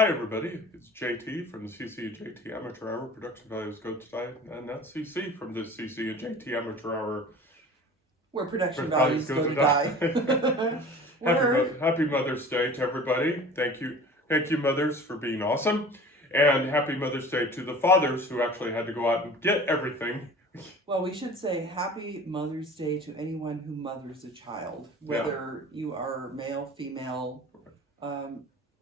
Hi everybody, it's JT from the CC and JT Amateur Hour. Production values go today, and that's CC from the CC and JT Amateur Hour. Where production values go to die. Happy Mother's Day to everybody. Thank you mothers for being awesome, and happy Mother's Day to the fathers who actually had to go out and get everything. Well, we should say Happy Mother's Day to anyone who mothers a child, whether you are male, female,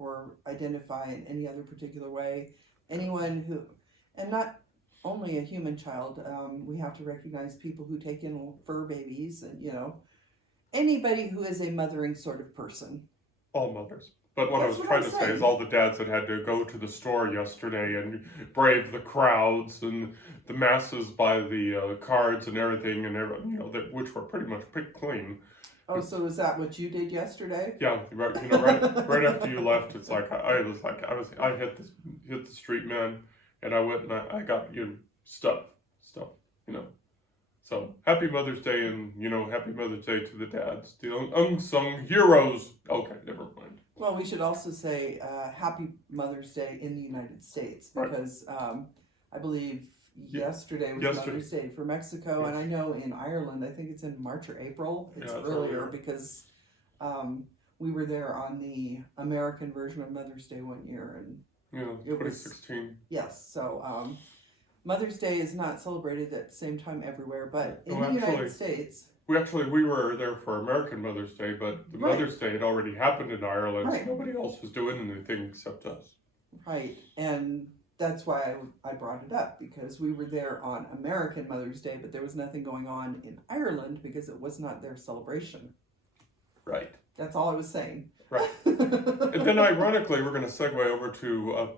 or identify in any other particular way. Anyone who, and not only a human child, we have to recognize people who take in fur babies and, anybody who is a mothering sort of person. All mothers. But what I was trying to say is all the dads that had to go to the store yesterday and brave the crowds and the masses by the cards and everything, and which were pretty much picked clean. Oh, so is that what you did yesterday? Yeah, right after you left, it's like I hit the street, man, and I went and I got stuff. So happy Mother's Day, and happy Mother's Day to the dads, the unsung heroes. Okay, never mind. Well, we should also say Happy Mother's Day in the United States, because I believe yesterday was Mother's Day for Mexico, and I know in Ireland, I think it's in March or April. It's earlier because we were there on the American version of Mother's Day one year, and it 2016. Yes, so Mother's Day is not celebrated at the same time everywhere, but in the United States. We were there for American Mother's Day, but the Mother's Day had already happened in Ireland, so nobody else was doing anything except us. Right, and that's why I brought it up, because we were there on American Mother's Day, but there was nothing going on in Ireland because it was not their celebration. Right. That's all I was saying. Right. And then ironically, we're going to segue over to,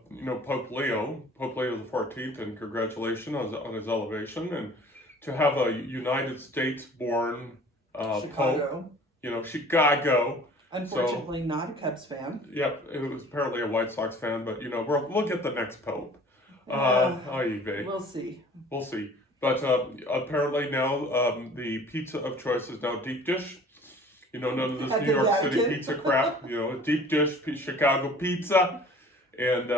Pope Leo the 14th, and congratulations on his elevation, and to have a United States-born Chicago. Pope, Chicago. Unfortunately, not a Cubs fan. Yep, it was apparently a White Sox fan, but we'll get the next Pope. We'll see. We'll see. But apparently now the pizza of choice is now deep dish. None of this New York City pizza crap. Deep dish Chicago pizza, and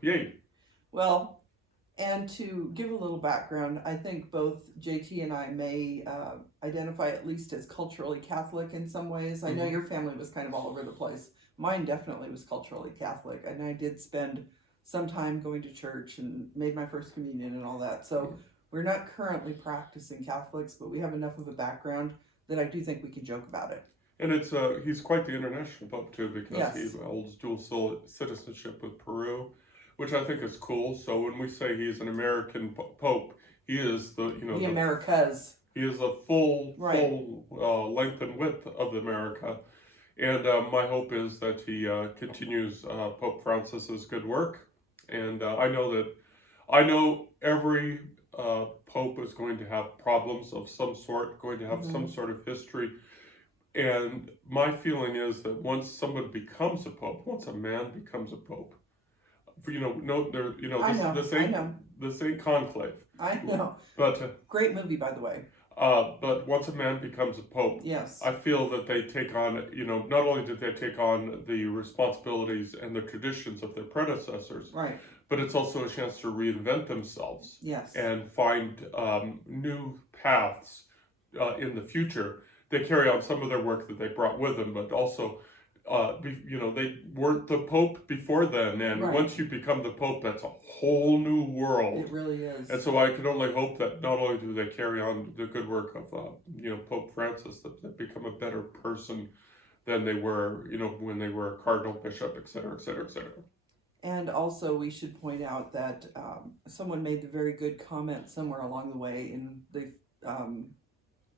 yay. Well, and to give a little background, I think both JT and I may identify at least as culturally Catholic in some ways. I know your family was kind of all over the place. Mine definitely was culturally Catholic, and I did spend some time going to church and made my first communion and all that. So we're not currently practicing Catholics, but we have enough of a background that I do think we can joke about it. And he's quite the international Pope too, because he holds dual citizenship with Peru, which I think is cool. So when we say he's an American Pope, he is the Americas. He is a full length and width of America, and my hope is that he continues Pope Francis's good work. And I know every Pope is going to have problems of some sort, going to have some sort of history. And my feeling is that once someone becomes a Pope, once a man becomes a Pope, the same conclave. I know. But great movie, by the way. But once a man becomes a Pope, yes, I feel that they take on, not only do they take on the responsibilities and the traditions of their predecessors, right, but it's also a chance to reinvent themselves, yes, and find new paths in the future. They carry on some of their work that they brought with them, but also, they weren't the Pope before then, and once you become the Pope, that's a whole new world. It really is. And so I can only hope that not only do they carry on the good work of, Pope Francis, that they become a better person than they were, when they were a cardinal, bishop, et cetera, et cetera, et cetera. And also, we should point out that someone made the very good comment somewhere along the way in the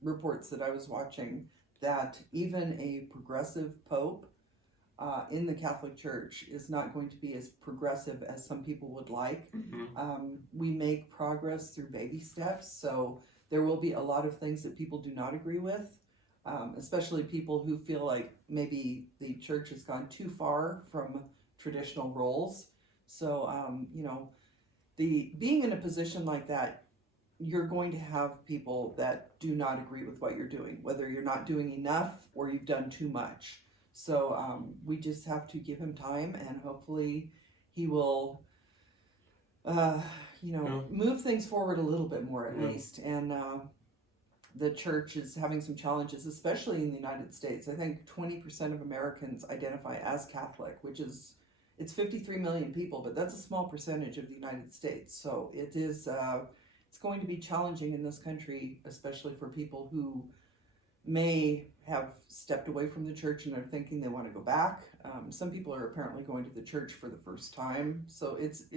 reports that I was watching, that even a progressive Pope in the Catholic Church is not going to be as progressive as some people would like. We make progress through baby steps, so there will be a lot of things that people do not agree with, especially people who feel like maybe the church has gone too far from traditional roles. So, being in a position like that, you're going to have people that do not agree with what you're doing, whether you're not doing enough or you've done too much. So we just have to give him time, and hopefully he will, move things forward a little bit more at least. And the church is having some challenges, especially in the United States. I think 20% of Americans identify as Catholic, which is, it's 53 million people, but that's a small percentage of the United States. So it is, it's going to be challenging in this country, especially for people who may have stepped away from the church and are thinking they want to go back. Some people are apparently going to the church for the first time. So it's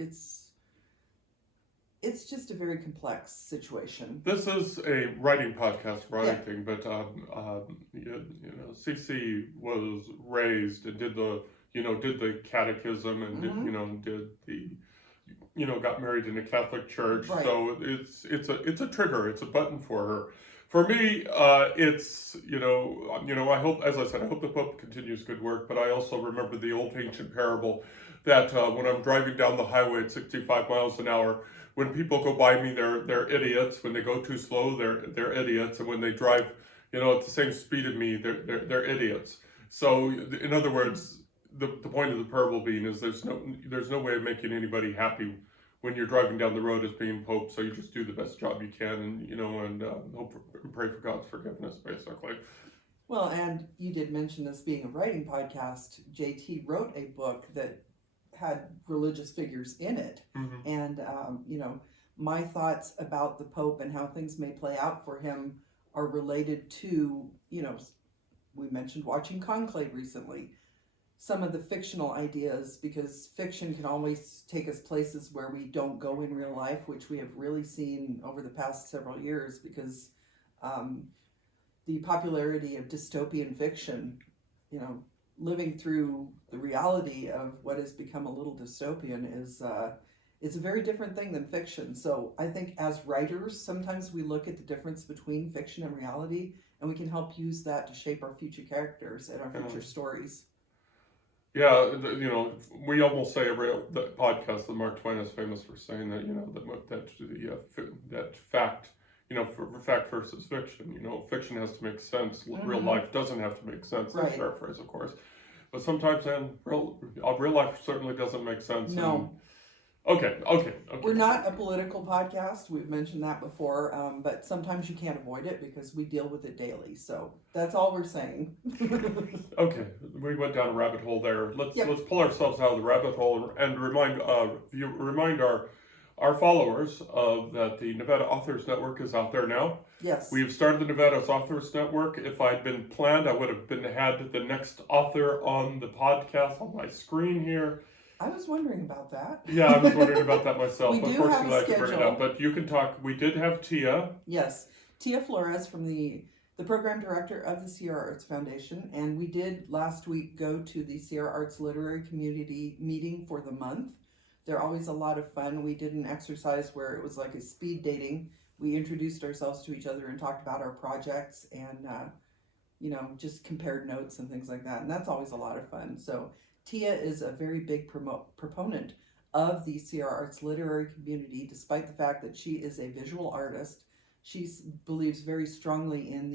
just a very complex situation. This is a writing podcast, writing, but Cece was raised and did the catechism and did the got married in a Catholic church. Right. So it's a trigger, it's a button for her. For me, it's I hope, as I said, I hope the Pope continues good work, but I also remember the old ancient parable that when I'm driving down the highway at 65 miles an hour, when people go by me, they're idiots. When they go too slow, they're idiots, and when they drive, at the same speed of me, they're idiots. So, in other words, the point of the parable being is there's no way of making anybody happy when you're driving down the road as being Pope. So you just do the best job you can, and hope and pray for God's forgiveness, basically. Well, and you did mention this being a writing podcast. JT wrote a book that had religious figures in it. Mm-hmm. And, my thoughts about the Pope and how things may play out for him are related to, we mentioned watching Conclave recently, some of the fictional ideas, because fiction can always take us places where we don't go in real life, which we have really seen over the past several years, because the popularity of dystopian fiction, living through the reality of what has become a little dystopian is a very different thing than fiction. So I think as writers, sometimes we look at the difference between fiction and reality, and we can help use that to shape our future characters and our future stories. Yeah, we almost say every podcast that Mark Twain is famous for saying that, that fact, for fact versus fiction, fiction has to make sense. Mm-hmm. Real life doesn't have to make sense. Right. That's paraphrase, of course. But sometimes real life certainly doesn't make sense. No. Okay. We're not a political podcast. We've mentioned that before, but sometimes you can't avoid it because we deal with it daily. So that's all we're saying. Okay, we went down a rabbit hole there. Let's pull ourselves out of the rabbit hole and remind our followers that the Nevada Authors Network is out there now. Yes. We have started the Nevada Authors Network. If I'd been planned, I would have had the next author on the podcast on my screen here. I was wondering about that. Yeah, I was wondering about that myself. We do have a schedule. I bring it up, but you can talk. We did have Tia. Yes, Tia Flores from the program director of the Sierra Arts Foundation, and we did last week go to the Sierra Arts Literary Community meeting for the month. They're always a lot of fun. We did an exercise where it was like a speed dating. We introduced ourselves to each other and talked about our projects and, just compared notes and things like that. And that's always a lot of fun. So Tia is a very big proponent of the Sierra Arts literary community, despite the fact that she is a visual artist. She believes very strongly in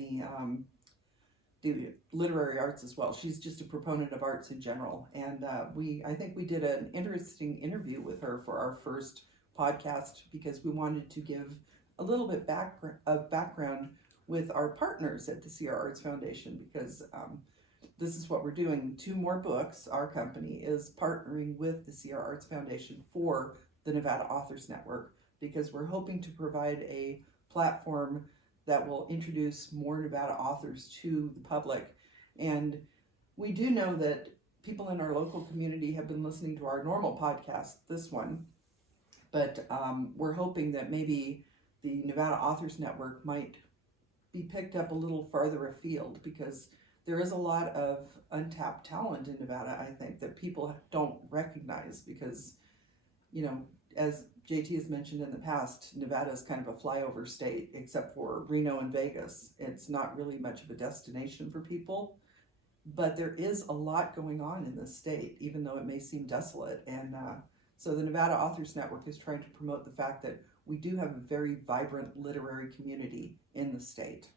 the literary arts as well. She's just a proponent of arts in general. And I think we did an interesting interview with her for our first podcast because we wanted to give a little bit of background with our partners at the Sierra Arts Foundation, because this is what we're doing. 2 more books. Our company is partnering with the Sierra Arts Foundation for the Nevada Authors Network, because we're hoping to provide a platform that will introduce more Nevada authors to the public. And we do know that people in our local community have been listening to our normal podcast, this one, but we're hoping that maybe the Nevada Authors Network might be picked up a little farther afield, because there is a lot of untapped talent in Nevada, I think, that people don't recognize because, as JT has mentioned in the past, Nevada is kind of a flyover state, except for Reno and Vegas. It's not really much of a destination for people, but there is a lot going on in this state, even though it may seem desolate. And so the Nevada Authors Network is trying to promote the fact that we do have a very vibrant literary community in the state.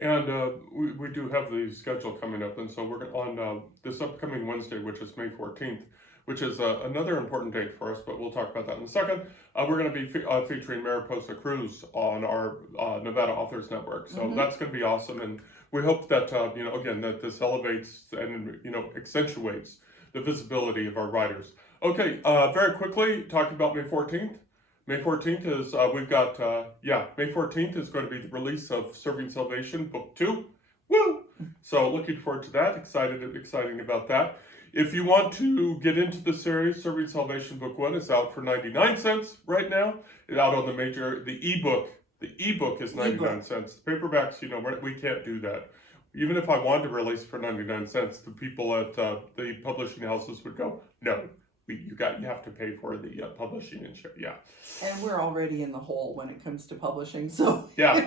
And we do have the schedule coming up, and so we're on this upcoming Wednesday, which is May 14th, which is another important date for us, but we'll talk about that in a second. We're going to be featuring Mariposa Cruz on our Nevada Authors Network, so that's going to be awesome, and we hope that, again, that this elevates and, accentuates the visibility of our writers. Okay, very quickly, talking about May 14th. May 14th is, May 14th is going to be the release of Serving Salvation, Book 2. Woo! So looking forward to that, exciting about that. If you want to get into the series, Serving Salvation Book 1 is out for 99 cents right now. It's out on the ebook. The ebook is 99 cents. The paperbacks, we can't do that. Even if I wanted to release for 99 cents, the people at the publishing houses would go, no. You have to pay for the publishing and shit. Yeah. And we're already in the hole when it comes to publishing, so yeah.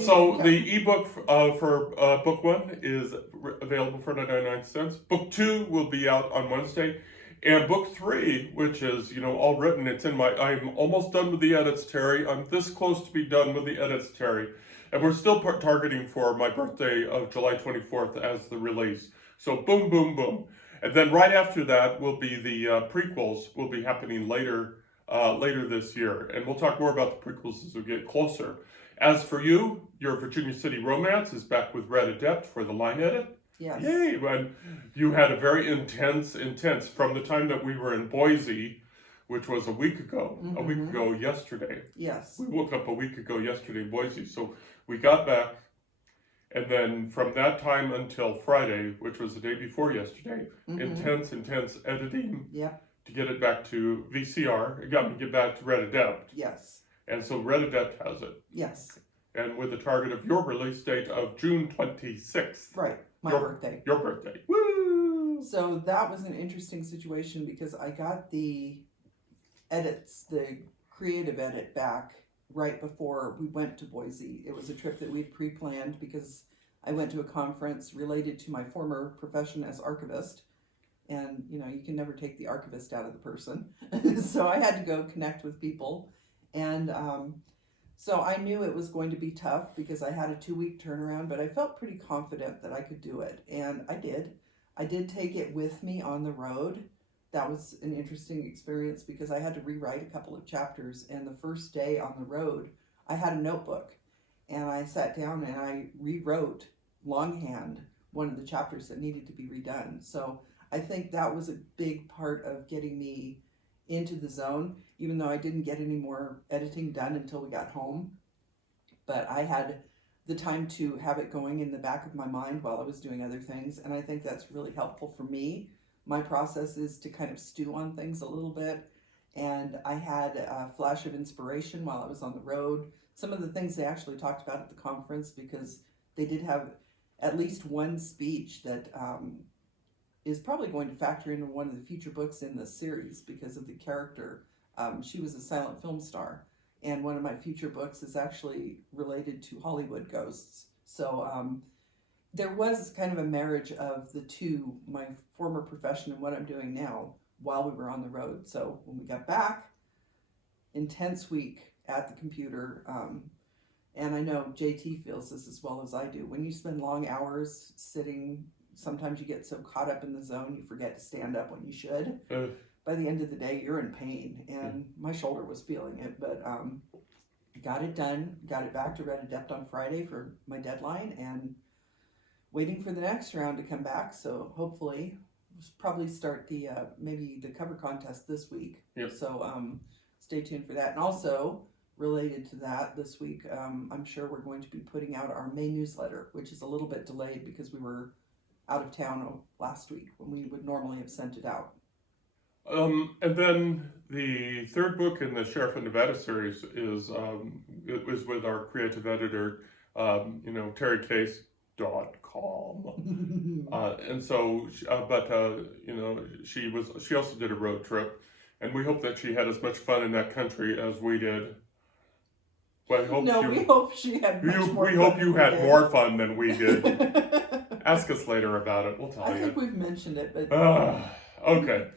So the ebook for book 1 is available for 99 cents. Book 2 will be out on Wednesday, and book 3, which is all written, I'm almost done with the edits, Terry. I'm this close to be done with the edits, Terry, and we're still targeting for my birthday of July 24th as the release. So boom, boom, boom. And then right after that will be the prequels will be happening later this year. And we'll talk more about the prequels as we get closer. As for you, your Virginia City Romance is back with Red Adept for the line edit. Yes. Yay! And you had a very intense, from the time that we were in Boise, which was a week ago yesterday. Yes. We woke up a week ago yesterday in Boise. So we got back. And then from that time until Friday, which was the day before yesterday, intense editing to get it back to VCR. It got me to get back to Red Adept. Yes. And so Red Adept has it. Yes. And with the target of your release date of June 26th. Right. My birthday. Your birthday. Woo! So that was an interesting situation because I got the edits, the creative edit back right before we went to Boise. It was a trip that we'd pre-planned because I went to a conference related to my former profession as archivist. And, you can never take the archivist out of the person. So I had to go connect with people. And so I knew it was going to be tough because I had a 2-week turnaround, but I felt pretty confident that I could do it. And I did. I did take it with me on the road. That was an interesting experience because I had to rewrite a couple of chapters, and the first day on the road, I had a notebook, and I sat down and I rewrote longhand one of the chapters that needed to be redone. So I think that was a big part of getting me into the zone, even though I didn't get any more editing done until we got home. But I had the time to have it going in the back of my mind while I was doing other things, and I think that's really helpful for me. My process is to kind of stew on things a little bit, and I had a flash of inspiration while I was on the road. Some of the things they actually talked about at the conference, because they did have at least one speech that is probably going to factor into one of the future books in the series because of the character. She was a silent film star, and one of my future books is actually related to Hollywood ghosts. So there was kind of a marriage of the two, my former profession and what I'm doing now, while we were on the road. So when we got back, intense week at the computer, and I know JT feels this as well as I do. When you spend long hours sitting, sometimes you get so caught up in the zone, you forget to stand up when you should. By the end of the day, you're in pain, and my shoulder was feeling it, but got it done, got it back to Red Adept on Friday for my deadline, and waiting for the next round to come back. So hopefully we'll probably start the maybe the cover contest this week. Yep. So stay tuned for that. And also related to that, this week I'm sure we're going to be putting out our May newsletter, which is a little bit delayed because we were out of town last week when we would normally have sent it out. And then the third book in the Sheriff of Nevada series is it was with our creative editor, TerryCase.com. And so, she also did a road trip, and we hope that she had as much fun in that country as we did. Well, we hope she had much more fun. We hope you had more fun than we did. Ask us later about it. We'll tell you. I think we've mentioned it, but okay.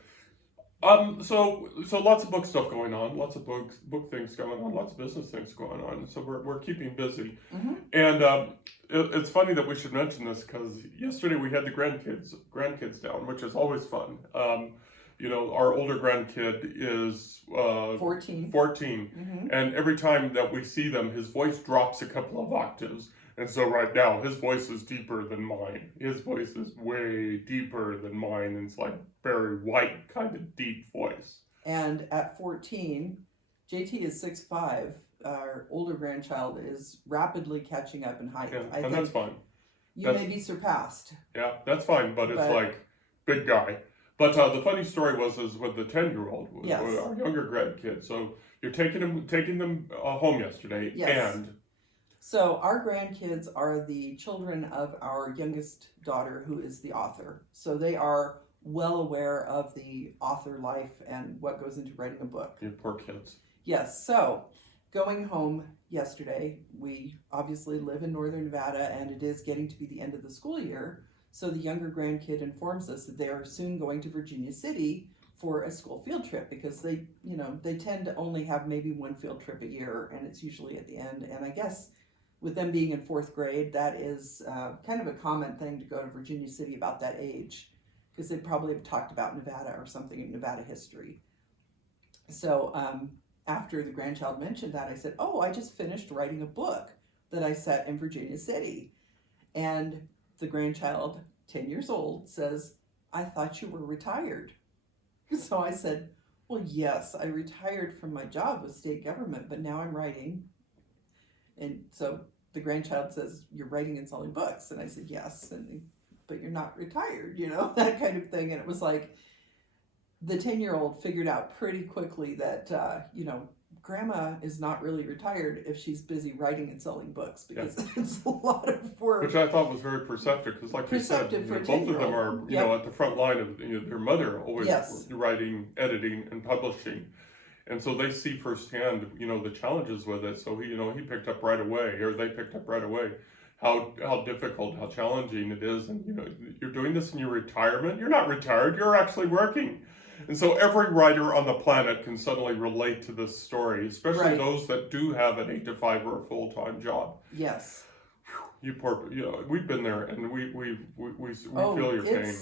So lots of book stuff going on, lots of book things going on, lots of business things going on. So we're keeping busy, Mm-hmm. and it's funny that we should mention this because yesterday we had the grandkids down, which is always fun. Our older grandkid is 14. 14, Mm-hmm. and every time that we see them, his voice drops a couple of octaves. And so right now, his voice is deeper than mine. His voice is way deeper than mine. And it's like very white, kind of deep voice. And at 14, JT is 6'5". Our older grandchild is rapidly catching up in height. Yeah, I and think that's fine. you may be surpassed. Yeah, that's fine, but it's like big guy. But the funny story is with the 10-year-old, Yes. with our younger grandkid. So you're taking them home yesterday, Yes. and So our grandkids are the children of our youngest daughter, who is the author. So they are well aware of the author life and what goes into writing a book. you poor kids. Yes. So going home yesterday, we obviously live in northern Nevada, and it is getting to be the end of the school year. So the younger grandkid informs us that they are soon going to Virginia City for a school field trip, because they tend to only have maybe one field trip a year, and it's usually at the end. And I guess with them being in 4th grade, that is kind of a common thing to go to Virginia City about that age, because they probably have talked about Nevada or something in Nevada history. So after the grandchild mentioned that, I said, oh, I just finished writing a book that I set in Virginia City. And the grandchild, 10 years old, says, I thought you were retired. So I said, well, yes, I retired from my job with state government, but now I'm writing. And so the grandchild says, you're writing and selling books. And I said, yes, but you're not retired, that kind of thing. And it was like the 10-year-old figured out pretty quickly that, grandma is not really retired if she's busy writing and selling books, because it's a lot of work. Which I thought was very perceptive, because like you said, both of them are, at the front line of their mother, always writing, editing, and publishing. And so they see firsthand, the challenges with it. So he picked up right away, or they picked up right away, how difficult, how challenging it is. And you're doing this in your retirement. You're not retired. You're actually working. And so every writer on the planet can suddenly relate to this story, especially those that do have an 8 to 5 or a full-time job. Yes. You poor, we've been there, and we feel your pain.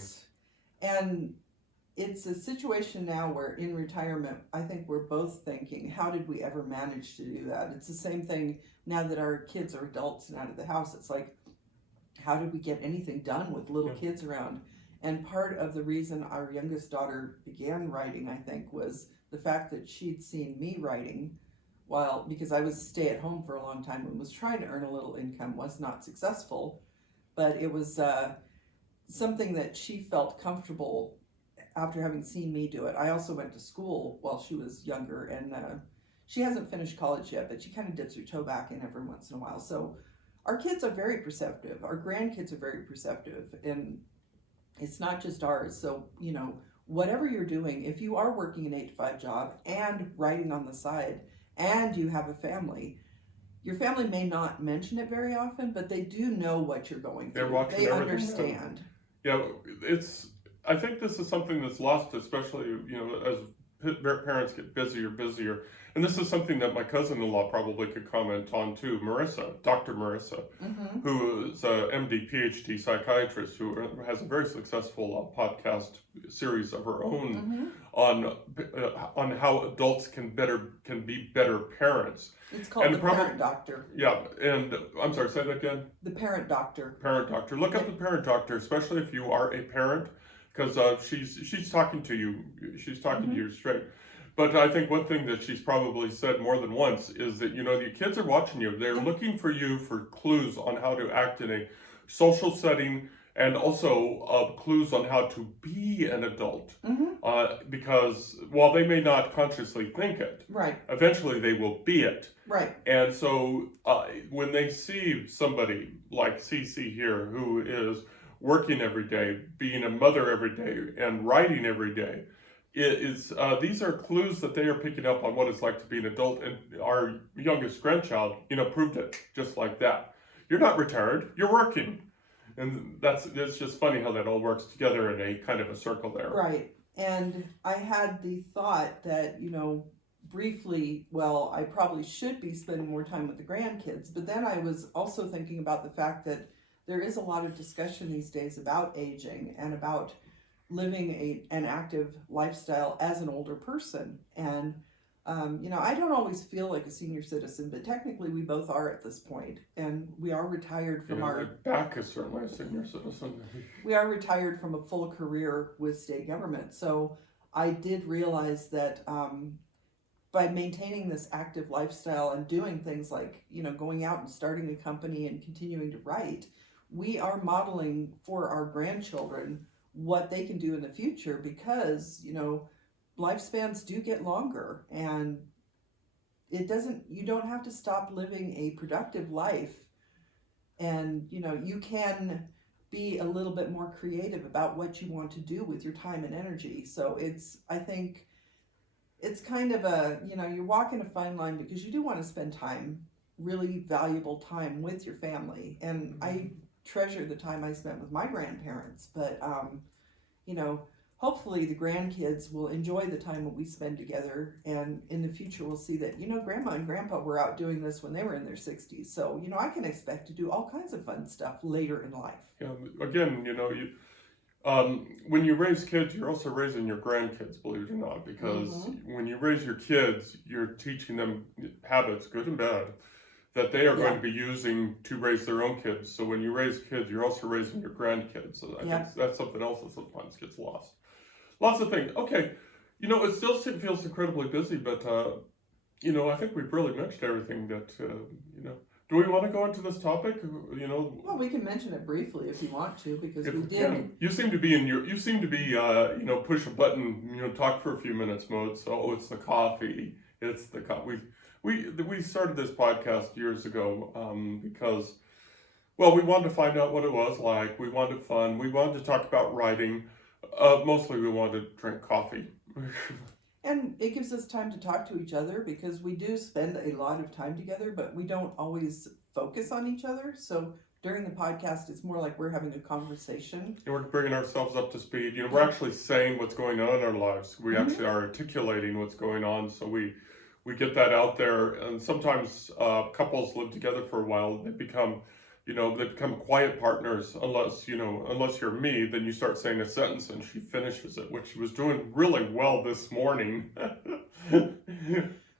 And it's a situation now where in retirement, I think we're both thinking, how did we ever manage to do that? It's the same thing now that our kids are adults and out of the house. It's like, how did we get anything done with little kids around? And part of the reason our youngest daughter began writing, I think, was the fact that she'd seen me writing because I was stay at home for a long time and was trying to earn a little income, was not successful, but it was something that she felt comfortable after having seen me do it. I also went to school while she was younger, and she hasn't finished college yet, but she kind of dips her toe back in every once in a while. So our kids are very perceptive. Our grandkids are very perceptive, and it's not just ours. So, whatever you're doing, if you are working an 8 to 5 job and writing on the side and you have a family, your family may not mention it very often, but they do know what you're going through. They're watching they everything. Understand. Yeah, I think this is something that's lost, especially, as parents get busier. And this is something that my cousin-in-law probably could comment on too, Dr. Marissa, who is a MD, PhD psychiatrist who has a very successful podcast series of her own on how adults can be better parents. It's called The Parent Doctor. Yeah, and I'm sorry, say that again? The Parent Doctor. Parent Doctor. Look up The Parent Doctor, especially if you are a parent, because she's talking to you. She's talking to you straight. But I think one thing that she's probably said more than once is that, your kids are watching you. They're looking for you for clues on how to act in a social setting, and also clues on how to be an adult. Because while they may not consciously think it, eventually they will be it. Right. And so when they see somebody like Cece here, who is working every day, being a mother every day, and writing every day, these are clues that they are picking up on what it's like to be an adult. And our youngest grandchild, proved it just like that. You're not retired, you're working. And it's just funny how that all works together in a kind of a circle there. Right. And I had the thought that, briefly, well, I probably should be spending more time with the grandkids. But then I was also thinking about the fact that there is a lot of discussion these days about aging and about living an active lifestyle as an older person. And, I don't always feel like a senior citizen, but technically we both are at this point. And we are retired from My back is certainly a senior citizen. we are retired from a full career with state government. So I did realize that by maintaining this active lifestyle and doing things like, going out and starting a company and continuing to write, we are modeling for our grandchildren what they can do in the future because, lifespans do get longer and you don't have to stop living a productive life. And, you can be a little bit more creative about what you want to do with your time and energy. So I think it's kind of you're walking a fine line because you do want to spend time, really valuable time with your family. And I treasure the time I spent with my grandparents, but, hopefully the grandkids will enjoy the time that we spend together. And in the future, we'll see that, grandma and grandpa were out doing this when they were in their 60s. So, I can expect to do all kinds of fun stuff later in life. Yeah, again, when you raise kids, you're also raising your grandkids, believe it or not, because when you raise your kids, you're teaching them habits, good and bad, that they are going to be using to raise their own kids. So when you raise kids, you're also raising your grandkids. So I think that's something else that sometimes gets lost. Lots of things. Okay, it still feels incredibly busy, but, I think we've really mentioned everything that, Do we want to go into this topic? Well, we can mention it briefly if you want to, because we did. Yeah, you seem to be push a button, talk for a few minutes mode. So it's the coffee. It's the coffee. We started this podcast years ago because, well, we wanted to find out what it was like. We wanted fun. We wanted to talk about writing. Mostly we wanted to drink coffee. And it gives us time to talk to each other because we do spend a lot of time together, but we don't always focus on each other. So during the podcast, it's more like we're having a conversation. And we're bringing ourselves up to speed. We're actually saying what's going on in our lives. We actually are articulating what's going on. So we get that out there. And sometimes couples live together for a while. They become quiet partners unless you're me, then you start saying a sentence and she finishes it, which she was doing really well this morning.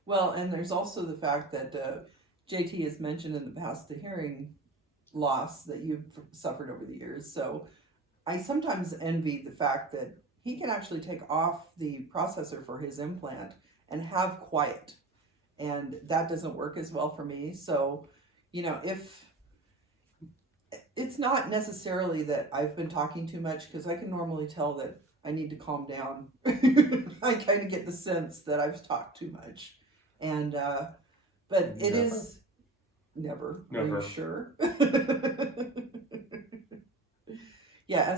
Well, and there's also the fact that JT has mentioned in the past the hearing loss that you've suffered over the years. So I sometimes envy the fact that he can actually take off the processor for his implant and have quiet. And that doesn't work as well for me. So, if it's not necessarily that I've been talking too much, because I can normally tell that I need to calm down. I kind of get the sense that I've talked too much. And, but it is never. Are you sure? Yeah,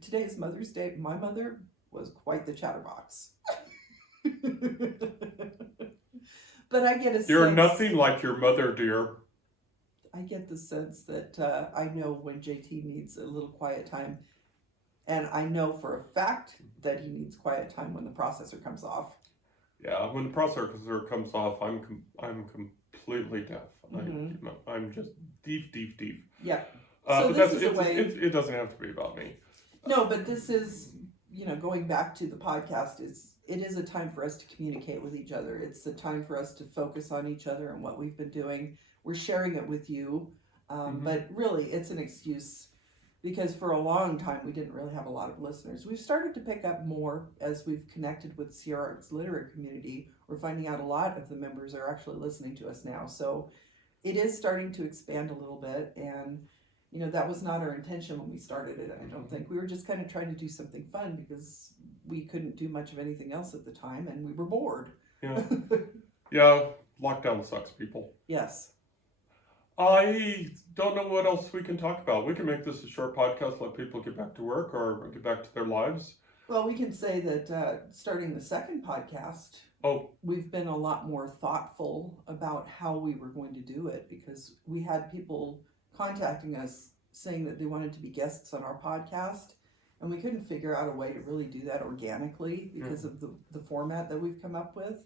today is Mother's Day. My mother was quite the chatterbox. But I get a sense. You're nothing like your mother, dear. I get the sense that I know when JT needs a little quiet time, and I know for a fact that he needs quiet time when the processor comes off. Yeah, when the processor comes off, I'm completely deaf. I'm just deaf. Yeah. So but it doesn't have to be about me. No, but this is, going back to the podcast, it is a time for us to communicate with each other. It's a time for us to focus on each other and what we've been doing. We're sharing it with you, but really it's an excuse because for a long time we didn't really have a lot of listeners. We've started to pick up more as we've connected with CR's literate community. We're finding out a lot of the members are actually listening to us now. So it is starting to expand a little bit, and that was not our intention when we started it. I don't think. We were just kind of trying to do something fun because we couldn't do much of anything else at the time and we were bored. Yeah, lockdown sucks, people. Yes. I don't know what else we can talk about. We can make this a short podcast, let people get back to work or get back to their lives. Well, we can say that starting the second podcast, we've been a lot more thoughtful about how we were going to do it because we had people contacting us saying that they wanted to be guests on our podcast. and we couldn't figure out a way to really do that organically because of the format that we've come up with.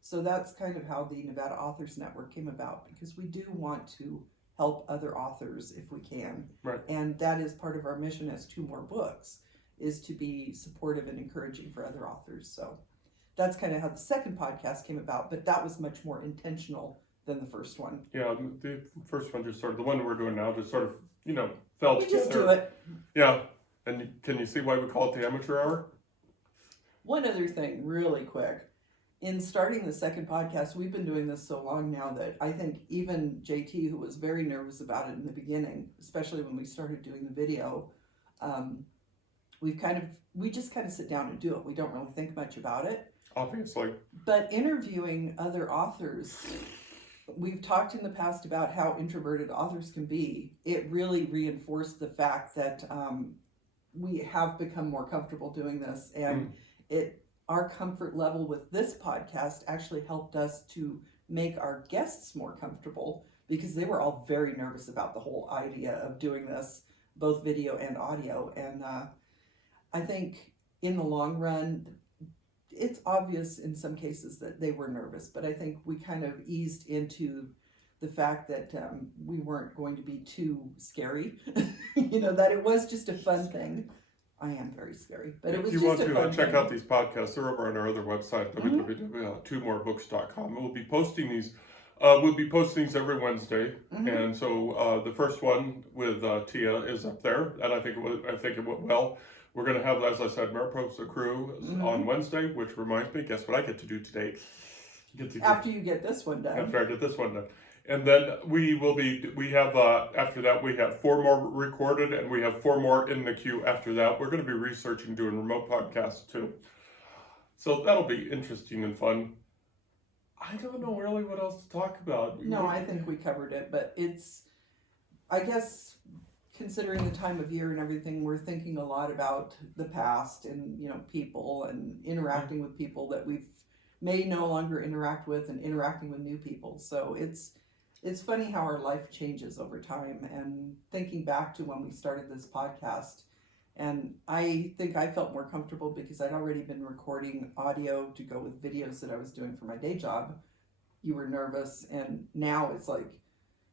So that's kind of how the Nevada Authors Network came about, because we do want to help other authors if we can. Right. And that is part of our mission as Two More Books, is to be supportive and encouraging for other authors. So that's kind of how the second podcast came about, but that was much more intentional than the first one. Yeah, the first one just sort of, the one we're doing now just sort of, fell We together. just do it. Yeah. And can you see why we call it the amateur hour? One other thing, really quick. In starting the second podcast, we've been doing this so long now that I think even JT, who was very nervous about it in the beginning, especially when we started doing the video, we just kind of sit down and do it. We don't really think much about it. Obviously. But interviewing other authors, we've talked in the past about how introverted authors can be. It really reinforced the fact that we have become more comfortable doing this, and our comfort level with this podcast actually helped us to make our guests more comfortable, because they were all very nervous about the whole idea of doing this, both video and audio. And I think in the long run, it's obvious in some cases that they were nervous, but I think we kind of eased into the fact that we weren't going to be too scary, that it was just a fun thing. I am very scary, but it was just a fun thing. If you want to check out these podcasts, they're over on our other website, www.twomorebooks.com. We'll be posting these. We'll be posting these every Wednesday, and so the first one with Tia is up there, and I think it went well. We're going to have, as I said, Mariposa Crew on Wednesday, which reminds me, guess what I get to do today? After you get this one done. After I get this one done. And then after that, we have 4 more recorded, and we have 4 more in the queue after that. We're going to be researching doing remote podcasts too. So that'll be interesting and fun. I don't know really what else to talk about. No, I think we covered it, but I guess, considering the time of year and everything, we're thinking a lot about the past and, people and interacting with people that we may no longer interact with, and interacting with new people. So it's funny how our life changes over time, and thinking back to when we started this podcast, and I think I felt more comfortable because I'd already been recording audio to go with videos that I was doing for my day job. You were nervous, and now it's like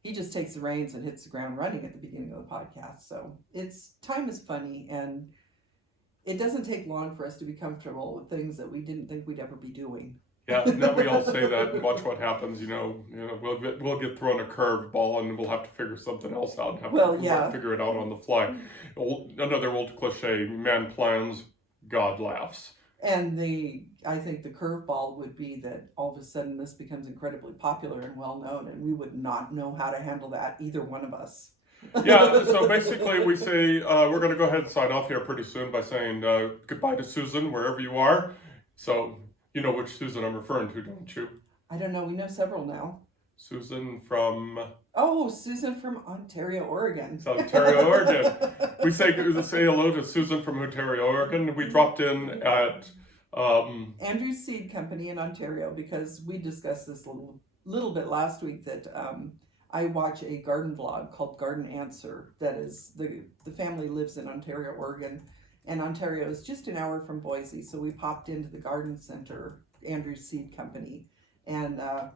he just takes the reins and hits the ground running at the beginning of the podcast. So time is funny, and it doesn't take long for us to be comfortable with things that we didn't think we'd ever be doing. Yeah, now we all say that and watch what happens. We'll get thrown a curved ball, and we'll have to figure something else out and figure it out on the fly. Another old cliche: man plans, God laughs. And I think the curveball would be that all of a sudden this becomes incredibly popular and well known, and we would not know how to handle that, either one of us. Yeah, so basically we say we're going to go ahead and sign off here pretty soon by saying goodbye to Susan, wherever you are. So you know which Susan I'm referring to, don't you? I don't know. We know several now. Susan from... Oh, Susan from Ontario, Oregon. It's Ontario, Oregon. We say hello to Susan from Ontario, Oregon. We dropped in at... Andrew's Seed Company in Ontario, because we discussed this a little bit last week, that I watch a garden vlog called Garden Answer. That is, the family lives in Ontario, Oregon, and Ontario is just an hour from Boise. So we popped into the garden center, Andrew's Seed Company, and of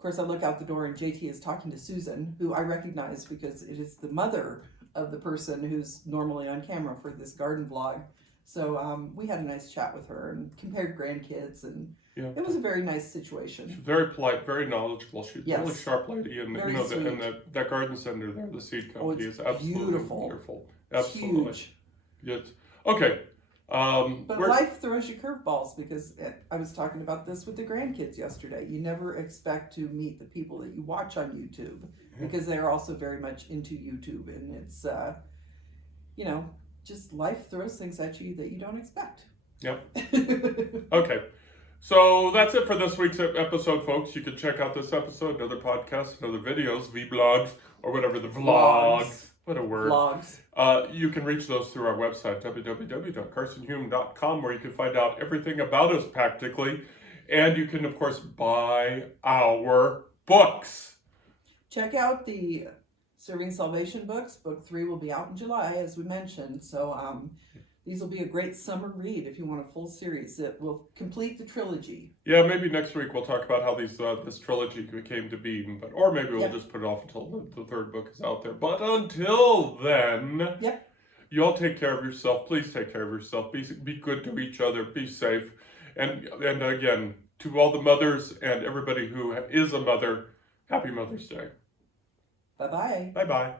course I look out the door and JT is talking to Susan, who I recognize because it is the mother of the person who's normally on camera for this garden vlog. So we had a nice chat with her and compared grandkids, and it was a very nice situation. She's very polite, very knowledgeable. She's a really sharp lady, and that garden center there, the Seed Company, is absolutely wonderful. Absolutely. Huge. Yes. Okay. But life throws you curveballs, because I was talking about this with the grandkids yesterday. You never expect to meet the people that you watch on YouTube, because they are also very much into YouTube, and it's just life throws things at you that you don't expect. Yep. Okay. So that's it for this week's episode, folks. You can check out this episode, another podcast, and other videos, vlogs, or whatever the vlogs. What a word. Vlogs. You can reach those through our website, www.carsonhume.com, where you can find out everything about us practically. And you can, of course, buy our books. Check out the Serving Salvation books. Book 3 will be out in July, as we mentioned. So these will be a great summer read if you want a full series that will complete the trilogy. Yeah, maybe next week we'll talk about how this trilogy came to be, or maybe we'll Yep. just put it off until the third book is out there. But until then, Yep. you all take care of yourself. Please take care of yourself. Be good to each other. Be safe. And again, to all the mothers and everybody who is a mother, happy Mother's Day. Bye-bye. Bye-bye.